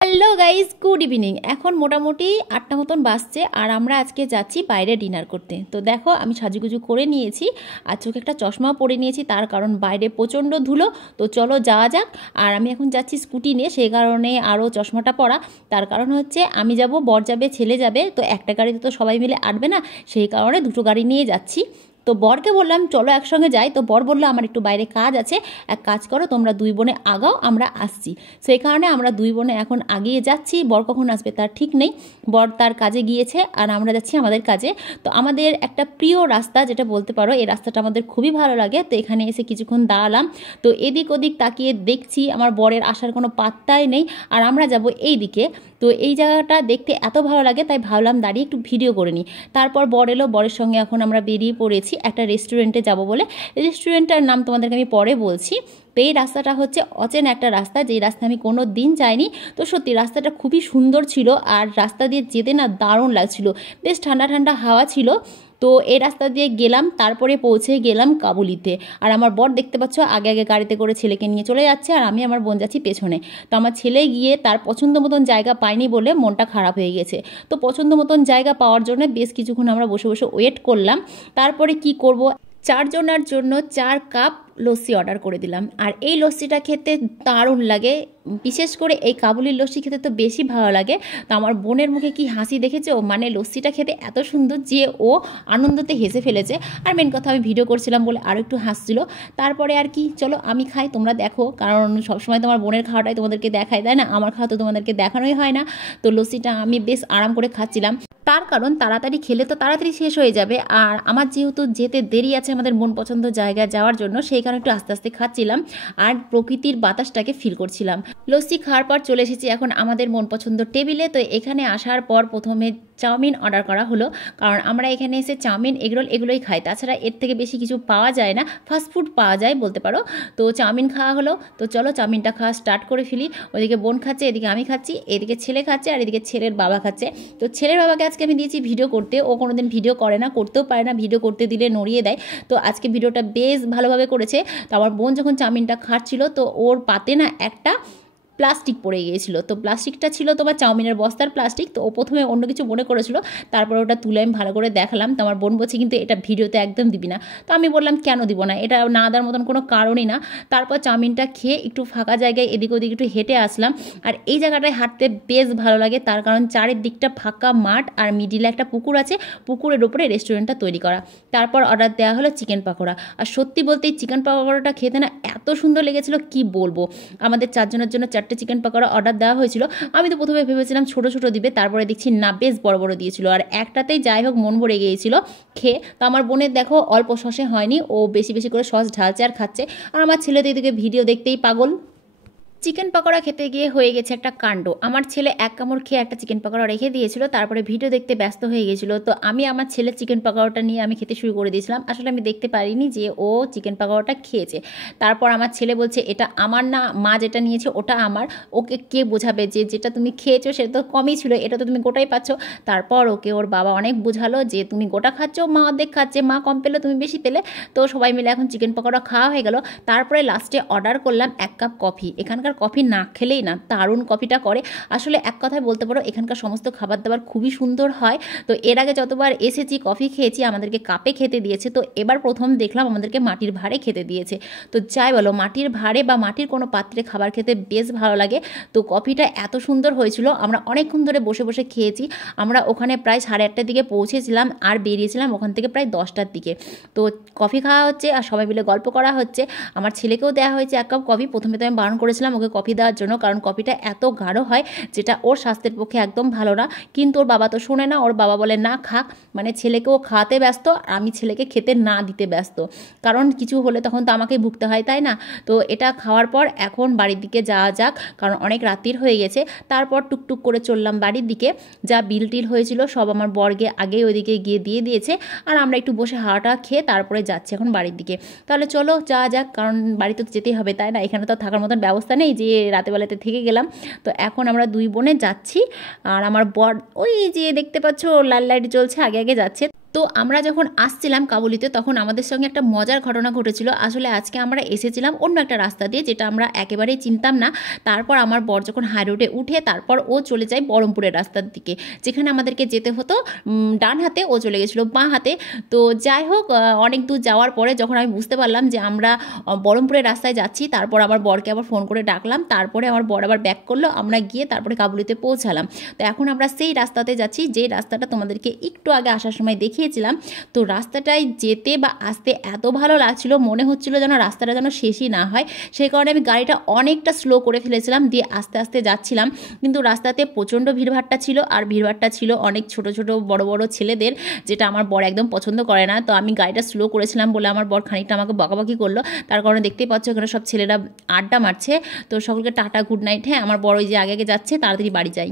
Hello guys, good evening. এখন মোটামুটি 8টা মতন বাজছে আর আমরা আজকে যাচ্ছি বাইরে ডিনার করতে। তো দেখো আমি সাজুগুজু করে নিয়েছি আর চোখে একটা চশমাও পরে নিয়েছি, তার কারণ বাইরে প্রচণ্ড ধুলো। তো চলো যাওয়া যাক। আর আমি এখন যাচ্ছি স্কুটি নিয়ে, সেই কারণে আরও চশমাটা পরা। তার কারণ হচ্ছে আমি যাব, বর যাবে, ছেলে যাবে, তো একটা গাড়িতে তো সবাই মিলে আটবে না, সেই কারণে দুটো গাড়ি নিয়ে যাচ্ছি। তো বরকে বললাম চলো একসঙ্গে যাই, তো বর বললো আমার একটু বাইরে কাজ আছে, এক কাজ করো তোমরা দুই বোনে আগাও, আমরা আসছি। সেই কারণে আমরা দুই বোনে এখন আগিয়ে যাচ্ছি। বর কখন আসবে তার ঠিক নেই, বর তার কাজে গিয়েছে আর আমরা যাচ্ছি আমাদের কাজে। তো আমাদের একটা প্রিয় রাস্তা যেটা বলতে পারো, এই রাস্তাটা আমাদের খুবই ভালো লাগে। তো এখানে এসে কিছুক্ষণ দাঁড়ালাম, তো এদিক ওদিক তাকিয়ে দেখছি আমার বরের আসার কোনো পাত্তাই নেই, আর আমরা যাব এই দিকে। তো এই জায়গাটা দেখতে এত ভালো লাগে, তাই ভাবলাম দাঁড়িয়ে একটু ভিডিও করে নিই। তারপর বর এলো, বরের সঙ্গে এখন আমরা বেরিয়ে পড়েছি একটা রেস্টুরেন্টে যাব বলে। রেস্টুরেন্টটার নাম তোমাদেরকে আমি পরে বলছি। তো এই রাস্তাটা হচ্ছে অচেনা একটা রাস্তা, যেই রাস্তা আমি কোনো দিন যাইনি। তো সত্যি রাস্তাটা খুবই সুন্দর ছিল, আর রাস্তা দিয়ে যেতে না দারুণ লাগছিল, বেশ ঠান্ডা ঠান্ডা হাওয়া ছিল। তো এই রাস্তা দিয়ে গেলাম, তারপরে পৌঁছে গেলাম কাবুলিতে। আর আমার বর দেখতে পাচ্ছ আগে আগে গাড়িতে করে ছেলেকে নিয়ে চলে যাচ্ছে, আর আমি আমার বোন যাচ্ছি পেছনে। তো আমার ছেলে গিয়ে তার পছন্দ মতন জায়গা পায়নি বলে মনটা খারাপ হয়ে গেছে। তো পছন্দ মতন জায়গা পাওয়ার জন্য বেশ কিছুক্ষণ আমরা বসে বসে ওয়েট করলাম। তারপরে কি করব, 4 জনের জন্য 4 কাপ লস্যি অর্ডার করে দিলাম। আর এই লস্যিটা খেতে দারুণ লাগে, বিশেষ করে এই কাবুলির লস্যি খেতে তো বেশি ভালো লাগে। তো আমার বোনের মুখে কি হাসি দেখেছো, মানে লস্যিটা খেতে এত সুন্দর যে ও আনন্দতে হেসে ফেলেছে। আর মেন কথা আমি ভিডিও করছিলাম বলে আরও একটু হাসছিল। তারপরে আর কি, চলো আমি খাই তোমরা দেখো, কারণ সবসময় তোমার বোনের খাওয়াটাই তোমাদেরকে দেখায়, তাই না? আমার খাওয়া তো তোমাদেরকে দেখানোই হয় না। তো লস্যিটা আমি বেশ আরাম করে খাচ্ছিলাম, তার কারণ তাড়াতাড়ি খেলে তো তাড়াতাড়ি শেষ হয়ে যাবে। আর আমার যেহেতু যেতে দেরি আছে আমাদের মন পছন্দ জায়গায় যাওয়ার জন্য, সেই কারণে একটু আস্তে আস্তে খাচ্ছিলাম আর প্রকৃতির বাতাসটাকে ফিল করছিলাম। লস্যি খাওয়ার পর চলে এসেছি এখন আমাদের মন পছন্দ টেবিলে। তো এখানে আসার পর প্রথমে চাউমিন অর্ডার করা হলো, কারণ আমরা এখানে এসে চাউমিন, এগরোল এগুলোই খাই, তাছাড়া এর থেকে বেশি কিছু পাওয়া যায় না, ফাস্টফুড পাওয়া যায় বলতে পারো। তো চাউমিন খাওয়া হলো, তো চলো চাউমিনটা খাওয়া স্টার্ট করে ফেলি। ওইদিকে বোন খাচ্ছে, এদিকে আমি খাচ্ছি, এদিকে ছেলে খাচ্ছে, আর এদিকে ছেলের বাবা খাচ্ছে। তো ছেলের বাবাকে আজকে আমি দিয়েছি ভিডিও করতে, ও কোনোদিন ভিডিও করে না, করতেও পারে না, ভিডিও করতে দিলে নড়িয়ে দেয়। তো আজকে ভিডিওটা বেশ ভালোভাবে করেছে। তো আমার বোন যখন চাউমিনটা খাচ্ছিল, তো ওর পাতে না একটা প্লাস্টিক পড়ে গিয়েছিল। তো প্লাস্টিকটা ছিল তোমার চাউমিনের বস্তার প্লাস্টিক। তো ও প্রথমে অন্য কিছু মনে করেছিল, তারপর ওটা তুলে আমি ভালো করে দেখালাম। তো আমার বোন বলছে কিন্তু এটা ভিডিওতে একদম দিবি না। তো আমি বললাম কেন দিব না, এটা না দেওয়ার মতন কোনো কারণই না। তারপর চাউমিনটা খেয়ে একটু ফাঁকা জায়গায় এদিক ওদিক একটু হেঁটে আসলাম। আর এই জায়গাটায় হাঁটতে বেশ ভালো লাগে, তার কারণ চারিদিকটা ফাঁকা মাঠ আর মিডিলে একটা পুকুর আছে, পুকুরের ওপরে রেস্টুরেন্টটা তৈরি করা। তারপর অর্ডার দেওয়া হলো চিকেন পাকোড়া। আর সত্যি বলতে এই চিকেন পাকোড়াটা খেতে না এত সুন্দর লেগেছিল কি বলবো। আমাদের 4 জনের জন্য 4টে চিকেন পাকোড়া অর্ডার দেওয়া হয়েছিল। আমি তো প্রথমে ভেবেছিলাম ছোট ছোট দিবে, তারপরে দেখছি না বেশ বড় বড় দিয়েছিল, আর একটাতেই যাই হোক মন ভরে গিয়েছিল খেয়ে। তো আমার বোনের দেখো অল্প সসে হয়নি, ও বেশি বেশি করে সস ঢালছে আর খাচ্ছে। আর আমার ছেলে তো এদিকে ভিডিও দেখতেই পাগল। চিকেন পকোড়া খেতে গিয়ে হয়ে গেছে একটা কাণ্ড। আমার ছেলে এক কামড় খেয়ে একটা চিকেন পকোড়া রেখে দিয়েছিল, তারপরে ভিডিও দেখতে ব্যস্ত হয়ে গেছিলো। তো আমি আমার ছেলের চিকেন পকোড়াটা নিয়ে আমি খেতে শুরু করে দিয়েছিলাম। আসলে আমি দেখতে পারিনি যে ও চিকেন পকোড়াটা খেয়েছে। তারপর আমার ছেলে বলছে এটা আমার না, মা যেটা নিয়েছে ওটা আমার। ওকে কে বোঝাবে যে যেটা তুমি খেয়েছো সেটা তো কমই ছিল, এটা তো তুমি গোটাই পাচ্ছ। তারপর ওকে ওর বাবা অনেক বোঝালো যে তুমি গোটা খাচ্ছ, মা অর্ধেক খাচ্ছে, মা কম পেলে তুমি বেশি পেলে। তো সবাই মিলে এখন চিকেন পকোড়া খাওয়া হয়ে গেল। তারপরে লাস্টে অর্ডার করলাম 1 কাপ কফি। এখানকার কফি না খেলেই না, দারুণ কফিটা করে। আসলে এক কথায় বলতে পারো এখানকার সমস্ত খাবার দাবার খুবই সুন্দর হয়। তো এর আগে যতবার এসেছি কফি খেয়েছি আমাদেরকে কাপে খেতে দিয়েছে, তো এবার প্রথম দেখলাম আমাদেরকে মাটির ভাঁড়ে খেতে দিয়েছে। তো যাই বলো, মাটির ভাঁড়ে বা মাটির কোনো পাত্রে খাবার খেতে বেশ ভালো লাগে। তো কফিটা এত সুন্দর হয়েছিল, আমরা অনেকক্ষণ ধরে বসে বসে খেয়েছি। আমরা ওখানে প্রায় 8:30টার দিকে পৌঁছেছিলাম আর বেরিয়েছিলাম ওখান থেকে প্রায় 10টার দিকে। তো কফি খাওয়া হচ্ছে আর সবাই মিলে গল্প করা হচ্ছে। আমার ছেলেকেও দেওয়া হয়েছে 1 কাপ কফি। প্রথমে তো আমি বারণ করেছিলাম ওকে কফি দেওয়ার জন্য, কারণ কফিটা এত গাঢ় হয় যেটা ওর স্বাস্থ্যের পক্ষে একদম ভালো না। কিন্তু ওর বাবা তো শোনে না, ওর বাবা বলে না খাক, মানে ছেলেকেও খাওয়াতে ব্যস্ত আর আমি ছেলেকে খেতে না দিতে ব্যস্ত, কারণ কিছু হলে তখন তো আমাকেই ভুগতে হয়, তাই না? তো এটা খাওয়ার পর এখন বাড়ির দিকে যাওয়া যাক, কারণ অনেক রাত্রির হয়ে গেছে। তারপর টুকটুক করে চললাম বাড়ির দিকে। যা বিল টিল হয়েছিল সব আমার বর্গে আগে ওইদিকে গিয়ে দিয়ে দিয়েছে, আর আমরা একটু বসে হাওয়াটা খেয়ে তারপরে যাচ্ছি এখন বাড়ির দিকে। তাহলে চলো যাওয়া যাক, কারণ বাড়িতে তো যেতেই হবে, তাই না? এখানে তো থাকার মতন ব্যবস্থা নেই যে রাতেবেলাতে থেকে গেলাম। তো এখন আমরা দুই বোনে যাচ্ছি, আর আমার বর ওই যে দেখতে পাচ্ছ লাল লাইট জ্বলছে আগে আগে যাচ্ছে। তো আমরা যখন আসছিলাম কাবুলিতে তখন আমাদের সঙ্গে একটা মজার ঘটনা ঘটেছিল। আসলে আজকে আমরা এসেছিলাম অন্য একটা রাস্তা দিয়ে, যেটা আমরা একেবারেই চিনতাম না। তারপর আমার বর যখন হাই রোডে উঠে তারপর ও চলে যায় বহরমপুরের রাস্তার দিকে, যেখানে আমাদেরকে যেতে হতো ডান হাতে, ও চলে গেছিলো বাঁ হাতে। তো যাই হোক, অনেক দূর যাওয়ার পরে যখন আমি বুঝতে পারলাম যে আমরা বহরমপুরের রাস্তায় যাচ্ছি, তারপর আমার বরকে আবার ফোন করে ডাকলাম। তারপরে আমার বর আবার ব্যাক করলো, আমরা গিয়ে তারপরে কাবুলিতে পৌঁছালাম। তো এখন আমরা সেই রাস্তাতে যাচ্ছি, যে রাস্তাটা তোমাদেরকে একটু আগে আসার সময় দেখিয়েছিলাম। তো রাস্তাটায় যেতে বা আসতে এত ভালো লাগছিল, মনে হচ্ছিল যেন রাস্তাটা যেন শেষই না হয়। সেই কারণে আমি গাড়িটা অনেকটা স্লো করে ফেলেছিলাম, দিয়ে আস্তে আস্তে যাচ্ছিলাম। কিন্তু রাস্তাতে প্রচণ্ড ভিড়ভাট্টা ছিল, আর ভিড়ভাট্টা ছিল অনেক ছোট ছোট বড় বড় ছেলেদের, যেটা আমার বর একদম পছন্দ করে না। তো আমি গাড়িটা স্লো করেছিলাম বলে আমার বর খানিকটা আমাকে বকাবকি করলো। তার কারণে দেখতেই পাচ্ছ এখানে সব ছেলেরা আড্ডা মারছে। তো সকলকে টাটা, গুড নাইট। হ্যাঁ, আমার বড় ওই যে আগে আগে যাচ্ছে, তাড়াতাড়ি বাড়ি যাই।